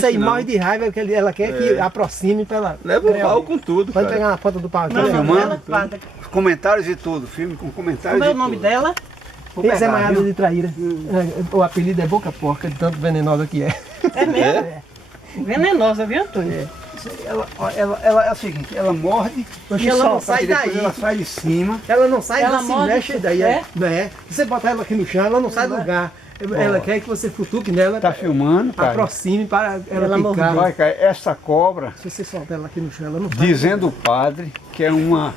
Isso aí morre de raiva, porque ela quer que aproxime para ela. Leva o pau com tudo. Pode cara. pegar na ponta do pau aqui. Não, filmando. os comentários e tudo, filme com comentários. Como é o nome dela? Esse é maiada de traíra. O apelido é boca porca, de tanto venenosa que é. É mesmo? Venenosa, viu, Antônio? Ela é o seguinte, ela morde E ela não sai depois daí. ela sai de cima. Ela não sai, Ela ela se morde, mexe daí. é? É. Você botar ela aqui no chão, ela não sai do lugar. Ela quer que você futuque nela, Tá filmando, cara. aproxime para ela Ela ficar. Olha, cara, essa cobra, Se você soltar ela aqui no chão, ela não sai. dizendo o padre que é uma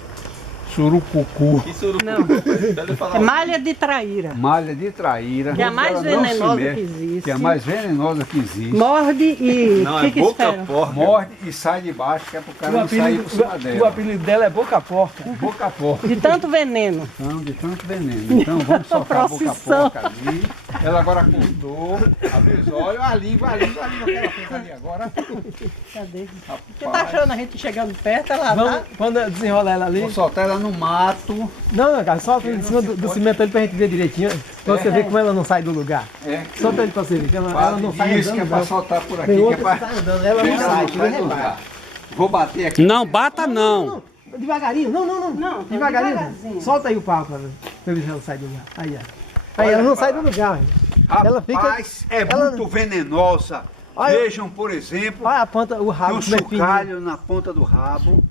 surucucu, Que surucu. Não. Deve falar É malha de traíra. malha de traíra. Que é a mais Ela não se venenosa mexe, que existe. Que é a mais venenosa que existe. Morde e Não, é fica boca esperando. porca. Morde e sai de baixo, que é pro cara O não sair apelido, por cima o dela. apelido dela é boca porca. Boca porca. De tanto veneno. Não, de tanto veneno. Então vamos soltar a boca Procissão. porca ali. Ela agora acordou, abriu os olhos, a língua que ela fez ali agora. Cadê? Você tá achando a gente chegando perto, ela Vamos, tá... quando eu desenrolar ela ali. Vou soltar ela no mato. Não, cara, solta em cima do cimento ali pra gente ver direitinho. Pra você ver como ela não sai do lugar. É, Solta ele pra você ver, que ela não sai isso que é andando. pra não. soltar por aqui, Tem que é outra pra... que sai andando, ela não Ela sai, não você sai do repara. lugar. Vou bater aqui. Não bata não. Não, devagarinho, não. Não, tem Devagarinho. devagarzinho. Solta aí o pau pra ver se ela sai do lugar. Aí, ó. Aí ela não sai do lugar, gente. Ela fica. Rapaz, é ela- muito venenosa. Olha- Vejam, por exemplo, Olha a ponta, o tem rabo. um como é fininho. chocalho na ponta do rabo.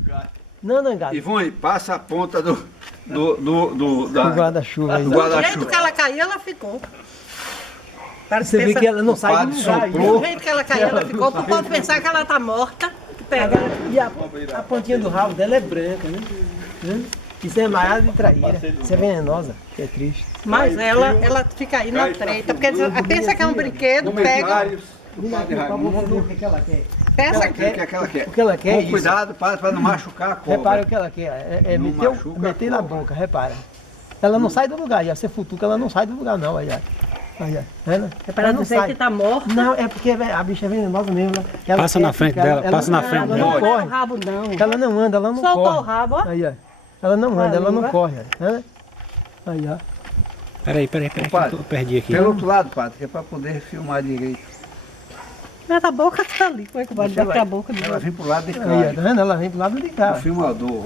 Não, gato. Ivone, passa a ponta do O guarda-chuva aí. do Do jeito guarda-chuva. que ela caiu, ela ficou. Parece Você vê pensa- que ela não sai do padre lugar. soprou. Do jeito que ela caiu, ela ficou. Pro povo pensar que ela tá morta. Pega. E a pontinha do rabo dela é branca, né? Isso é maiada de traíra. Isso é venenosa, que é triste. Mas ela fica aí na treta. Porque pensa que é um brinquedo, pega. Comentários. Vamos ver o que ela quer. Pensa O que é que ela quer? O que ela quer é Com isso. cuidado para não machucar a cobra. Repara o que ela quer. É Não meter, machuca meter a na cobra. boca, repara. Ela não sai do lugar, já você futuca, ela não sai do lugar não, aí, ó. Aí, ó. Ela, É para ela não dizer que tá morta. Não, é porque a bicha é venenosa mesmo. Ela Passa quer na frente ficar- dela, ela passa na não- frente ela dela. não Não é o corre. rabo, não. Ela não anda, ela não Soltou corre. o rabo, ó. Aí, ó. Ela não anda, ela não língua. corre. Ó. Aí, ó. Peraí, que Padre, eu perdi aqui. Pelo outro lado, padre, que é para poder filmar direito. Mas a boca tá ali. Como é que vai bater a boca de Ela vem pro lado de cá. Aí, ó. Tá vendo? Ela vem pro lado de cá. O filmador.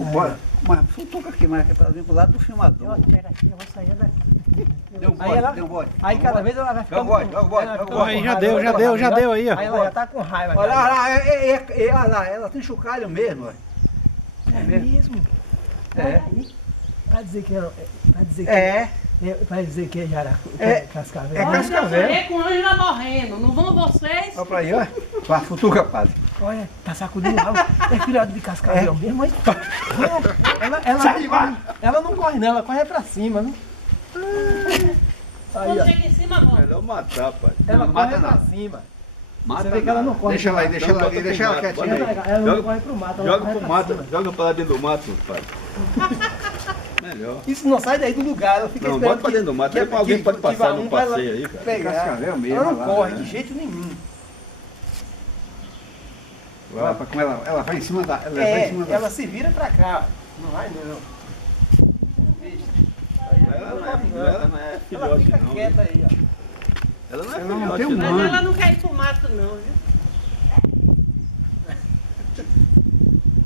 Mas futuca aqui, mas é para vir pro lado do filmador. Espera aqui, eu vou sair daqui. Deu um Aí bote, ela- deu um bote. Aí cada vez ela vai ficar. Joga o bote, joga o bote, ela joga o fica bote. Aí, com já raiva, deu, ela já fica deu, com já raiva. deu aí, ó. Aí ela já tá com raiva. Olha já. lá, olha lá, ela tem chocalho mesmo. Olha. É mesmo? É. Pra dizer que É. Pra dizer que é jaracu, É. cascavel. É cascavel. É com Ângela morrendo. Não vão vocês? Olha pra aí, ó. Pra futuca, padre. Olha, tá sacudindo o rabo. É filhote de cascavel mesmo, aí. Ela não corre não, ela corre pra cima, né? Aí, Quando ó. chega em cima, morre. Melhor matar, pai. Ela Não corre mata pra nada. cima. Mata Você vê que ela não corre. Deixa ela aí, pro deixa ela Bota aí, deixa ela pro mato, quietinha. bota mato. Ela não Joga- corre pro mato, ela Joga corre pro pra mato, cima. joga pra lá dentro do mato, pai. Melhor. Isso não sai daí do lugar, ela fica Não, esperando bota pra dentro do mato. que- Aí alguém pode que passar vá num pra ela passeio aí, cara. pegar. Cascavel mesmo, Ela não lá, corre né? de jeito nenhum. Olha pra como ela vai em cima da. Ela vai em cima da. Ela se vira pra cá. Não vai não. Ela não é Ela filhote, fica não. quieta aí, ó. Ela não é Ela não filhote, tem não. Mas Mano. ela não quer ir pro mato, não, viu?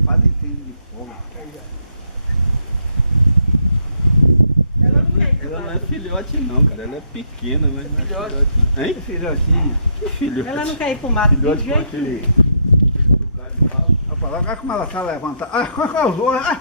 Padre entende de fogo. Ela não quer ir pro Ela não é mato. filhote, não, cara. Ela é pequena, mas não é Filhote. filhote. não. Hein? Filhotinho. Que filhote? Ela não quer ir pro mato de Filhote com jeito nenhum. aquele... Olha pra lá, olha como ela tá levantada. Ah, olha os olhos.